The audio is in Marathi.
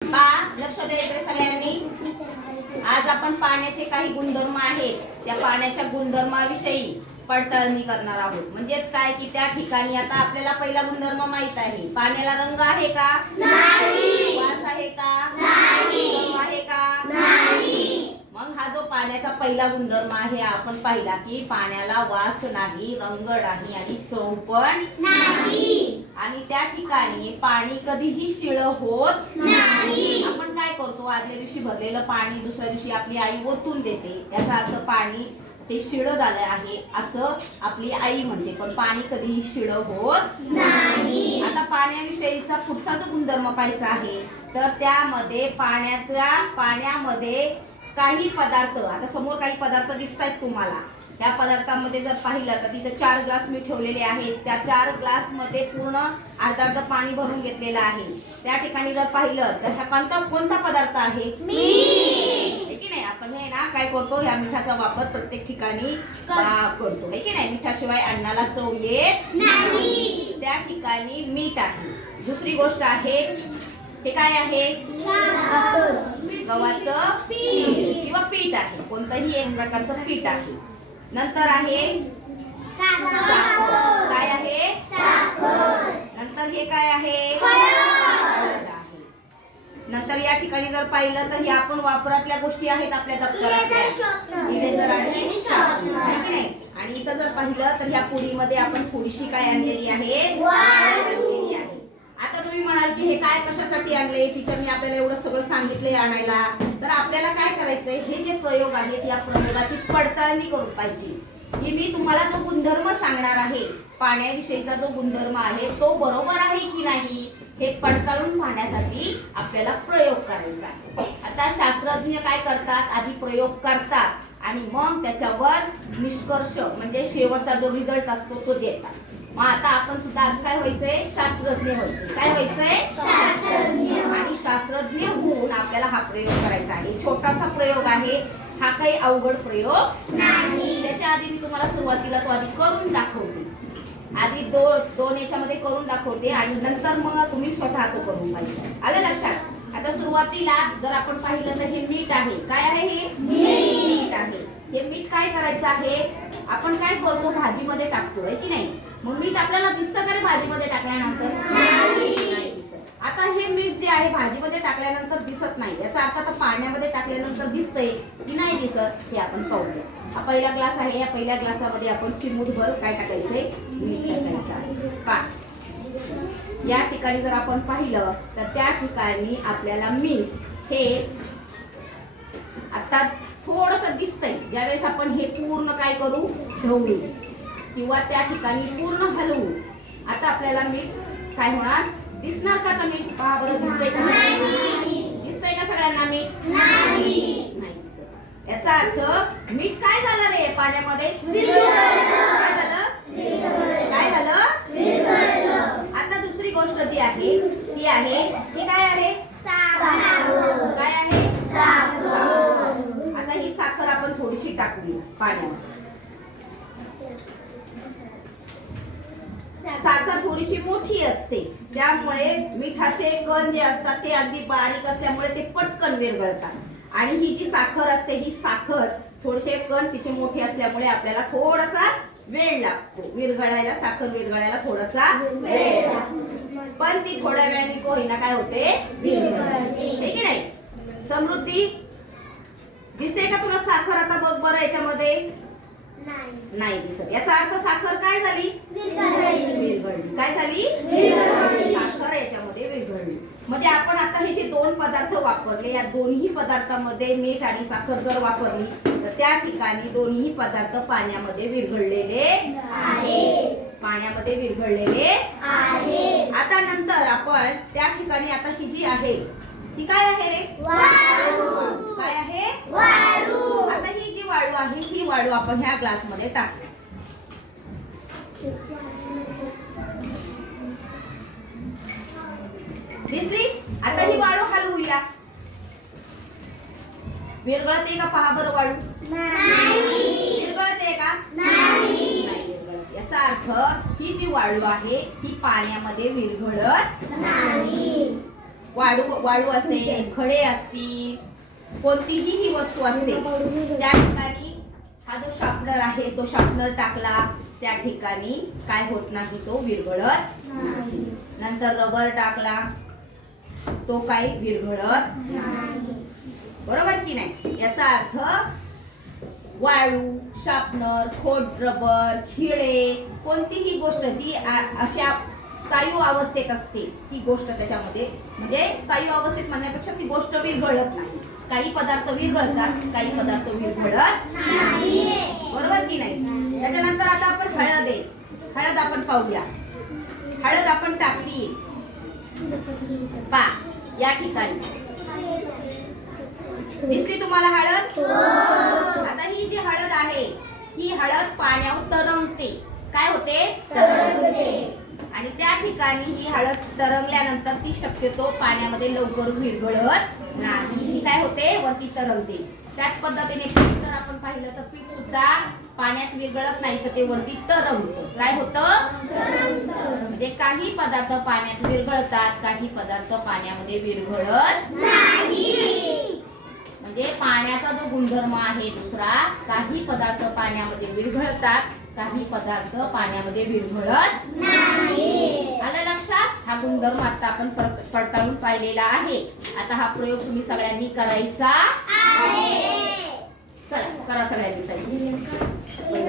पा लक्ष द्यायचं सगळ्यांनी. आज आपण पाण्याचे काही गुणधर्म आहेत. त्या पाण्याच्या गुणधर्माविषयी पडताळणी करणार आहोत. म्हणजेच काय की त्या ठिकाणी आता आपल्याला पहिला गुणधर्म माहीत आहे. पाण्याला रंग आहे का? वास आहे का? आहे का? मग हा जो पाण्याचा पहिला गुणधर्म आहे आपण पाहिला की पाण्याला वास नाही रंग नाही आणि चव पण आणि त्या ठिकाणी पाणी कधीही शिळ होत आपण काय करतो आदल्या दिवशी भरलेलं पाणी दुसऱ्या दिवशी आपली आई ओतून देते. याचा अर्थ पाणी ते शिळ झालं आहे असं आपली आई म्हणते. पण पाणी कधीही शिळ होत आता पाण्याविषयीचा पुढचा जो गुणधर्म पाहायचा आहे तर त्यामध्ये पाण्याच्या पाण्यामध्ये काही पदार्थ आता समोर काही पदार्थ दिसत आहेत तुम्हाला. त्या पदार्थामध्ये जर पाहिलं तर तिथं चार ग्लास मी ठेवलेले आहेत. त्या चार ग्लासमध्ये पूर्ण अर्ध अर्ध पाणी भरून घेतलेलं आहे. त्या ठिकाणी जर पाहिलं तर हा कोणता कोणता पदार्थ आहे? है की नाही? आपण हे ना काय करतो? या मिठाचा वापर प्रत्येक ठिकाणी करतो. है की नाही? मिठाशिवाय अन्नाला चव येत त्या ठिकाणी मीठ आहे. दुसरी गोष्ट आहे हे काय आहे? गव्हाचं पीठ. किंवा पीठ आहे. कोणतंही एक प्रकारचं पीठ आहे. नंतर आहे काय आहे? नंतर हे काय आहे. नंतर या ठिकाणी जर पाहिलं तर हे आपण वापरातल्या गोष्टी आहेत आपल्या दप्तरातल्या. इरेजर आणि इथं जर पाहिलं तर ह्या पुडीमध्ये आपण थोडीशी काय आणलेली आहे? आता तुम्ही म्हणाल की हे काय कशासाठी आणले टीचर मी आपल्याला एवढं सगळं सांगितले आणायला. तर आपल्याला काय करायचंय? हे जे प्रयोग आहेत या प्रयोगाची पडताळणी करून पाहिजे. की मी तुम्हाला जो गुणधर्म सांगणार आहे पाण्याविषयीचा जो गुणधर्म आहे तो बरोबर आहे की नाही हे पडताळून पाहण्यासाठी आपल्याला प्रयोग करायचा आहे. आता शास्त्रज्ञ काय करतात? आधी प्रयोग करतात आणि मग त्याच्यावर निष्कर्ष म्हणजे शेवटचा जो रिझल्ट असतो तो देतात. मग आता आपण सुद्धा आज काय व्हायचंय? शास्त्रज्ञ व्हायचंय. काय व्हायचंय? आणि शास्त्रज्ञ होऊन आपल्याला हा प्रयोग करायचा आहे. छोटासा प्रयोग आहे. हा काही अवघड प्रयोग त्याच्या आधी मी तुम्हाला सुरुवातीला तो आधी करून दाखवते. आधी दोन दोन याच्यामध्ये करून दाखवते आणि नंतर मग तुम्ही स्वतः तो करून पाहिजे आलं लक्षात? आता सुरुवातीला जर आपण पाहिलं तर हे मीठ आहे. काय आहे हे? मीठ. आहे. हे मीठ काय करायचं आहे? आपण काय करतो भाजीमध्ये टाकतो आहे की नाही? मग मीठ आपल्याला दिसतं का रे भाजीमध्ये टाकल्यानंतर. आता हे मीठ जे आहे भाजीमध्ये टाकल्यानंतर दिसत नाही. याचा अर्थ आता पाण्यामध्ये टाकल्यानंतर दिसतंय की नाही दिसत हे आपण पाहूया. हा पहिला ग्लास आहे. या पहिल्या ग्लासामध्ये आपण चिमूटभर काय टाकायचंय? मीठ टाकायचं आहे. या ठिकाणी जर आपण पाहिलं तर त्या ठिकाणी आपल्याला मीठ हे आता थोडस दिसतंय. ज्यावेळेस आपण हे पूर्ण काय करू? ढवळू किंवा त्या ठिकाणी पूर्ण हलवू. आता आपल्याला मीठ काय होणार? दिसणार का आता मीठ? पहा बरं दिसतंय का? दिसतंय का सगळ्यांना मीठ? नाही याचा अर्थ मीठ काय झालं रे पाण्यामध्ये? काय झालं? काय झालं? आता दुसरी गोष्ट जी आहे ती आहे ती काय आहे? काय आहे? आता ही साखर आपण थोडीशी टाकूया पाण्यामध्ये साखर थोडीशी मोठी असते. त्यामुळे मिठाचे कण जे असतात ते अगदी बारीक असल्यामुळे ते पटकन विरघळतात. आणि ही जी साखर असते ही साखर थोडेसे कण तिचे मोठे असल्यामुळे आपल्याला थोडासा वेळ लागतो. विरघळायला साखर विरघळायला थोडासा वेळ पण ती थोड्या वेळाने होईना काय होते? की नाही? समृद्धी दिसते का तुला साखर आता बघ बरं याच्यामध्ये? नाही. दिसत. याचा अर्थ साखर काय झाली? विरघळली काय झाली? साखर याच्यामध्ये विरघळली म्हणजे आपण आता हे जे दोन पदार्थ वापरले या दोन्ही पदार्थामध्ये मीठ आणि साखर जर वापरली तर त्या ठिकाणी दोन्ही पदार्थ पाण्यामध्ये विरघळलेले पाण्यामध्ये विरघळलेले आता नंतर आपण त्या ठिकाणी आता ही जी आहे ती काय आहे रे? काय आहे? आता ही जी वाळू आहे ही वाळू आपण ह्या ग्लासमध्ये टाकू दिसली? आता ही वाळू हलवूया विरघळते का? पहा बरं वाळू. विरघळते का. याचा अर्थ ही जी वाळू आहे ही पाण्यामध्ये विरघळत वाळू वाळू असेल खडे असतील कोणतीही ही वस्तू असते. त्या ठिकाणी हा जो शार्पनर आहे तो शार्पनर टाकला त्या ठिकाणी काय होत नाही तो विरघळत नंतर रबर टाकला तो काही विरघळत बरोबर की नाही? याचा अर्थ वाळू शार्पनर खोड रबर खिळे कोणतीही गोष्ट जी अशा स्थायू अवस्थेत असते ती गोष्ट त्याच्यामध्ये म्हणजे स्थायू अवस्थेत म्हणण्यापेक्षा ती गोष्ट विरघळत नाही. काही पदार्थ विरघळतात काही पदार्थ विरघळत बरोबर की नाही? त्याच्यानंतर आता आपण हळद आहे. हळद आपण पाहूया. हळद आपण टाकली पा या ठिकाणी. दिसली तुम्हाला हळद? आता ही जी हळद आहे ही हळद पाण्यावर तरंगते. काय होते? आणि त्या ठिकाणी ही हळद तरंगल्यानंतर ती शक्यतो पाण्यामध्ये लवकर विरघळत नाही. ही काय होते? वरती तरंगते. त्याच पद्धतीने पीठ जर आपण पाहिलं तर पीठ सुद्धा पाण्यात विरघळत नाही तर ते वरती तरंगतं. काय होतं? म्हणजे काही पदार्थ पाण्यात विरघळतात काही पदार्थ पाण्यामध्ये विरघळत म्हणजे पाण्याचा जो गुणधर्म आहे दुसरा काही पदार्थ पाण्यामध्ये विरघळतात काही पदार्थ पाण्यामध्ये विरघळत आलं लक्षात? हा गुणधर्म आता आपण पडताळून पाहिलेला आहे. आता हा प्रयोग तुम्ही सगळ्यांनी करायचा चला करा सगळ्यांनी साईड